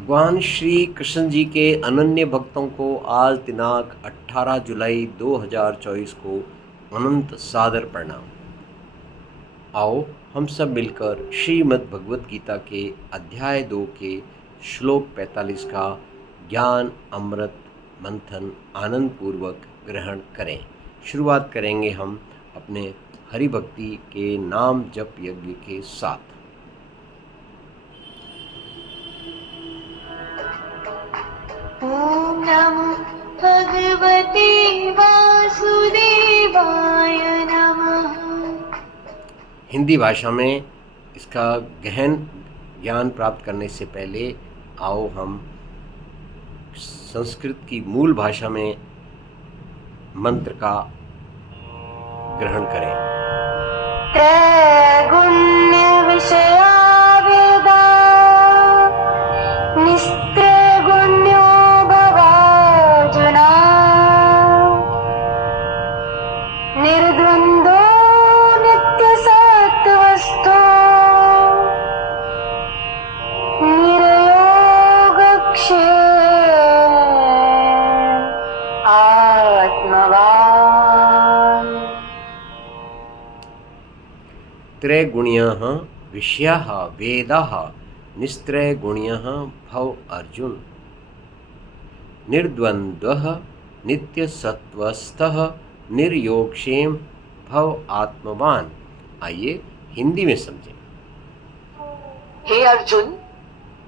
भगवान श्री कृष्ण जी के अनन्य भक्तों को आज दिनांक 18 जुलाई 2024 को अनंत सादर प्रणाम। आओ हम सब मिलकर श्रीमद् भगवत गीता के अध्याय 2 के श्लोक 45 का ज्ञान अमृत मंथन आनंद पूर्वक ग्रहण करें। शुरुआत करेंगे हम अपने हरि भक्ति के नाम जप यज्ञ के साथ। ओम नमो भगवते वासुदेवाय नमः। हिंदी भाषा में इसका गहन ज्ञान प्राप्त करने से पहले आओ हम संस्कृत की मूल भाषा में मंत्र का ग्रहण करें। त्रैगुण्य विषया वेदा निस्त्रैगुण्यो भवार्जुना निर्द्वन्द्वो नित्यसत्त्वस्थो निरयोगक्षेम आत्मवान्। त्रैगुण्यः विषयाः वेदाः निस्त्रैगुण्यः भव अर्जुन निर्द्वन्द्वः नित्यसत्त्वस्थः निर्योगक्षेम भव आत्मवान। आइए हिंदी में समझें। हे अर्जुन,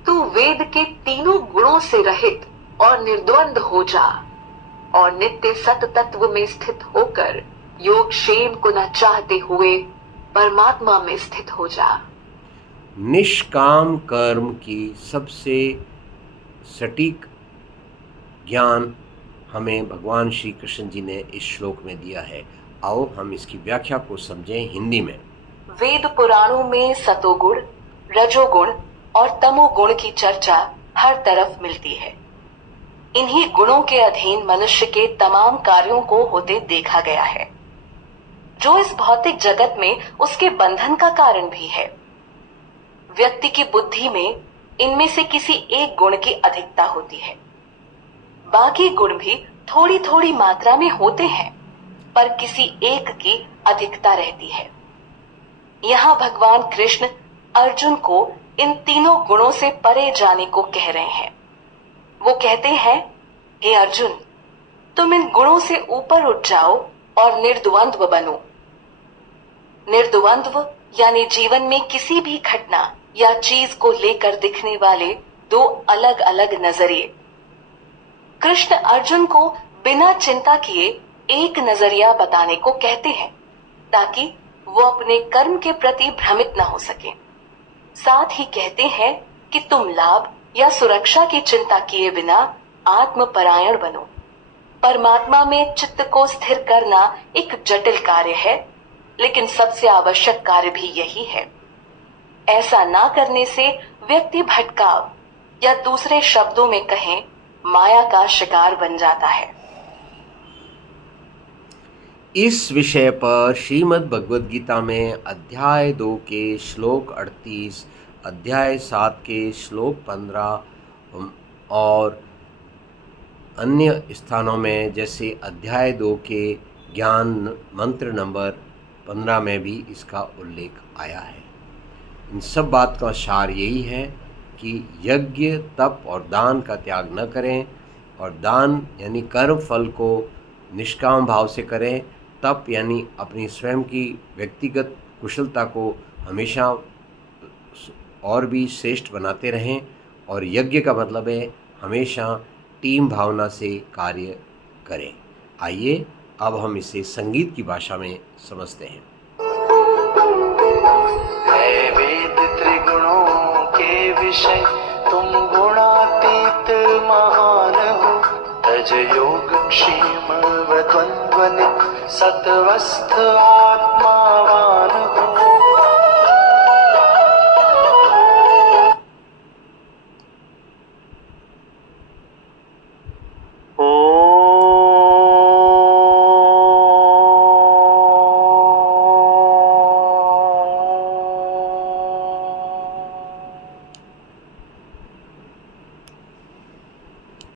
तू वेद के तीनों गुणों से रहित और निर्द्वंद हो जा और नित्य सत तत्व में स्थित होकर योग क्षेम को न चाहते हुए परमात्मा में स्थित हो जा। निष्काम कर्म की सबसे सटीक ज्ञान हमें भगवान श्री कृष्ण जी ने इस श्लोक में दिया है। आओ हम इसकी व्याख्या को समझें हिंदी में। वेद पुराणों में सतोगुण, रजोगुण और तमोगुण की चर्चा हर तरफ मिलती है। इन्हीं गुणों के अधीन मनुष्य के तमाम कार्यों को होते देखा गया है, जो इस भौतिक जगत में उसके बंधन का कारण भी है। व्यक्ति की बुद्धि में इनमें से किसी एक गुण की अधिकता होती है। बाकी गुण भी थोड़ी थोड़ी मात्रा में होते हैं, पर किसी एक की अधिकता रहती है। यहाँ भगवान कृष्ण अर्जुन को इन तीनों गुणों से परे जाने को कह रहे हैं। वो कहते हैं, हे अर्जुन, तुम इन गुणों से ऊपर उठ जाओ और निर्द्वंद्व बनो। निर्द्वंद्व यानी जीवन में किसी भी घटना या चीज को लेकर दिखने वाले दो अलग अलग नजरिए। कृष्ण अर्जुन को बिना चिंता किए एक नजरिया बताने को कहते हैं, ताकि वो अपने कर्म के प्रति भ्रमित न हो सके। साथ ही कहते हैं कि तुम लाभ या सुरक्षा की चिंता किए बिना आत्मपरायण बनो। परमात्मा में चित्त को स्थिर करना एक जटिल कार्य है, लेकिन सबसे आवश्यक कार्य भी यही है। ऐसा ना करने से व्यक्ति भटकाव या दूसरे शब्दों में कहें माया का शिकार बन जाता है। इस विषय पर श्रीमद् भगवद गीता में अध्याय 2 के श्लोक 38, अध्याय 7 के श्लोक 15 और अन्य स्थानों में जैसे अध्याय 2 के ज्ञान मंत्र नंबर 15 में भी इसका उल्लेख आया है। इन सब बात का सार यही है कि यज्ञ, तप और दान का त्याग न करें, और दान यानी कर्म फल को निष्काम भाव से करें। तप यानी अपनी स्वयं की व्यक्तिगत कुशलता को हमेशा और भी श्रेष्ठ बनाते रहें, और यज्ञ का मतलब है हमेशा टीम भावना से कार्य करें। आइए अब हम इसे संगीत की भाषा में समझते हैं। वेद त्रिगुणों के विषय तुम गुणातीत महान हो। तज योग क्षेम व द्वंद्व सत्वस्थ आत्मा